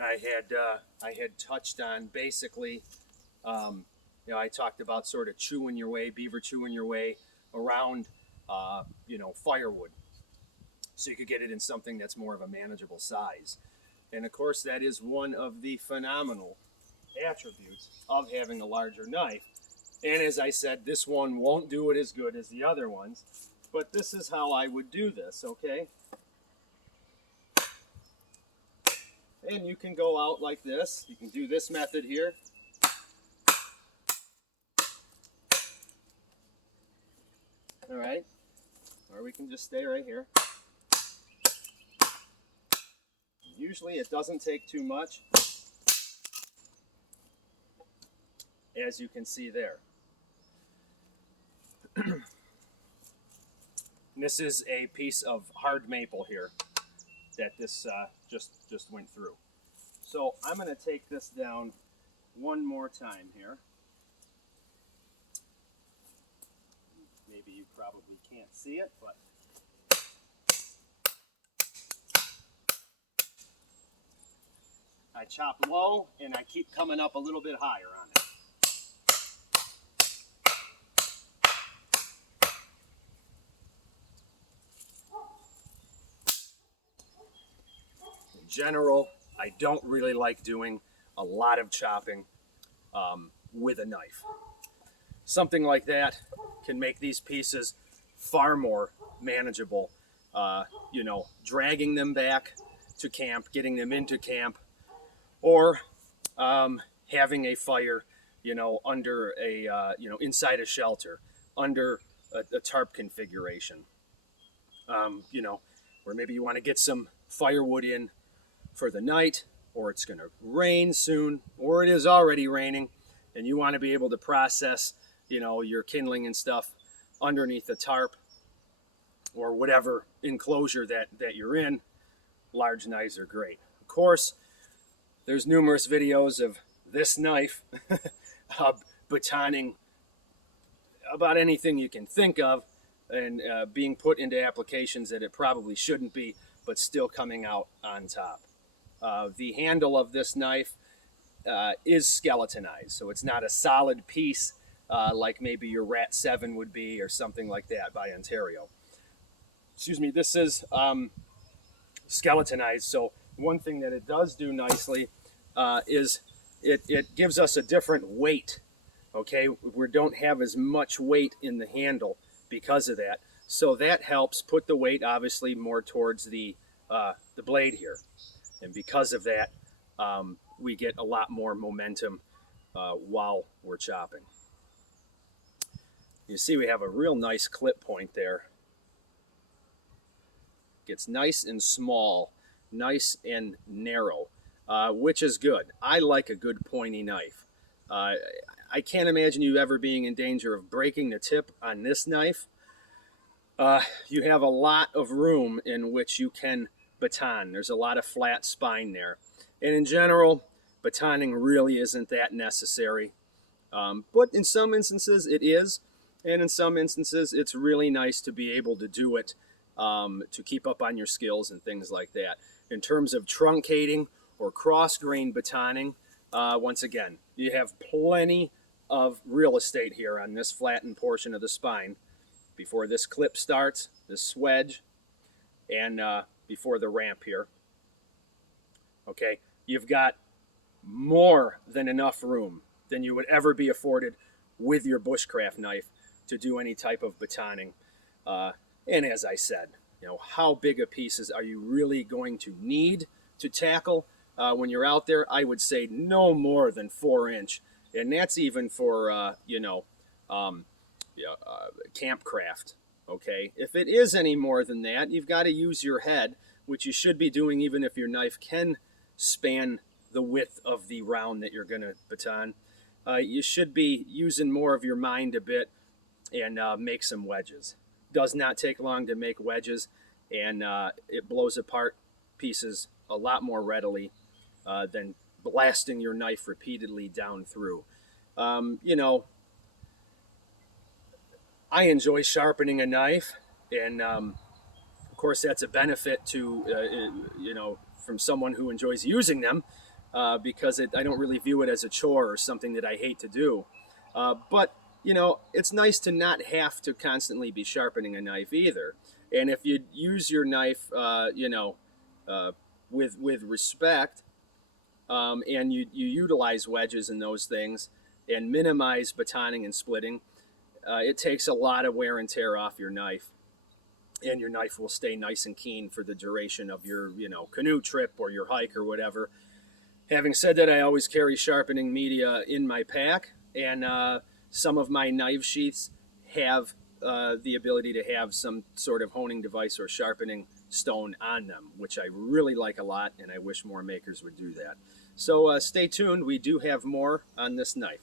I had touched on basically, I talked about sort of chewing your way, beaver chewing your way around, firewood, so you could get it in something that's more of a manageable size. And of course, that is one of the phenomenal attributes of having a larger knife. And as I said, this one won't do it as good as the other ones, but this is how I would do this, okay? And you can go out like this. You can do this method here. All right, or we can just stay right here. Usually it doesn't take too much, as you can see there. This is a piece of hard maple here that this just went through. So I'm going to take this down one more time here. Maybe you probably can't see it, but I chop low and I keep coming up a little bit higher on it. In general, I don't really like doing a lot of chopping with a knife. Something like that can make these pieces far more manageable. Dragging them back to camp, getting them into camp, or having a fire, under a, inside a shelter, under a tarp configuration, where maybe you want to get some firewood in for the night, or it's going to rain soon, or it is already raining, and you want to be able to process, your kindling and stuff underneath the tarp or whatever enclosure that you're in. Large knives are great. Of course, there's numerous videos of this knife batoning about anything you can think of, and being put into applications that it probably shouldn't be, but still coming out on top. The handle of this knife is skeletonized, so it's not a solid piece like maybe your Rat 7 would be, or something like that by Ontario. Excuse me, this is skeletonized, so one thing that it does do nicely is it gives us a different weight. Okay, we don't have as much weight in the handle because of that, so that helps put the weight obviously more towards the blade here, and because of that, we get a lot more momentum while we're chopping. You see we have a real nice clip point there. Gets nice and small, nice and narrow, which is good. I like a good pointy knife. I can't imagine you ever being in danger of breaking the tip on this knife. You have a lot of room in which you can baton. There's a lot of flat spine there. And in general, batoning really isn't that necessary. But in some instances it is. And in some instances it's really nice to be able to do it, to keep up on your skills and things like that. In terms of truncating or cross grain batoning, once again, you have plenty of real estate here on this flattened portion of the spine before this clip starts, this swedge, and before the ramp here. Okay, you've got more than enough room than you would ever be afforded with your bushcraft knife to do any type of batoning. And as I said, how big a pieces are you really going to need to tackle when you're out there? I would say no more than 4-inch, and that's even for campcraft. Okay, if it is any more than that, you've got to use your head, which you should be doing even if your knife can span the width of the round that you're going to baton. You should be using more of your mind a bit and make some wedges. Does not take long to make wedges, and it blows apart pieces a lot more readily than blasting your knife repeatedly down through. I enjoy sharpening a knife, and of course that's a benefit to from someone who enjoys using them. because I don't really view it as a chore or something that I hate to do. But it's nice to not have to constantly be sharpening a knife either. And if you use your knife, uh, with respect, and you utilize wedges and those things, and minimize batoning and splitting, it takes a lot of wear and tear off your knife, and your knife will stay nice and keen for the duration of your canoe trip or your hike or whatever. Having said that, I always carry sharpening media in my pack, and some of my knife sheaths have the ability to have some sort of honing device or sharpening stone on them, which I really like a lot, and I wish more makers would do that. So stay tuned. We do have more on this knife.